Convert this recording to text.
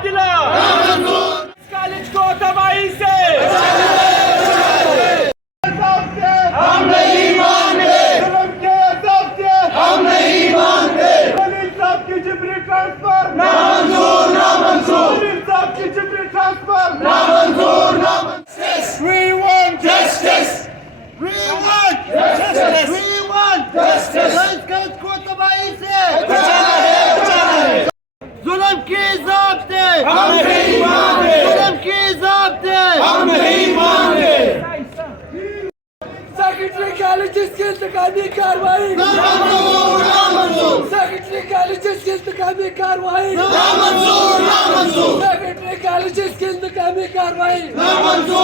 तबादला कॉलेज को तबाही से हम नहीं मानते, जुल्म के अज़ाब से हम नहीं मानते, खलील साहब की जिबरी ट्रांसफर ना मंजूर, ना मंजूर, खलील साहब की जिबरी ट्रांसफर ना मंजूर, ना मंजूर। We want Justice, We want Justice, We want Justice। College को तबाही से बचाना है, बचाना है। जुल्म की ज़ाब्ते हम नहीं मानते, जुल्म की ज़ाब्ते हम नहीं मानते। सेक्रेटरी कॉलेज की इंतकामी कार्रवाई ना मंजूर, ना मंजूर, सेक्रेटरी कॉलेज की इंतकामी कार्रवाई ना मंजूर, ना मंजूर, सेक्रेटरी कॉलेज की इंतकामी कार्रवाई ना मंजूर।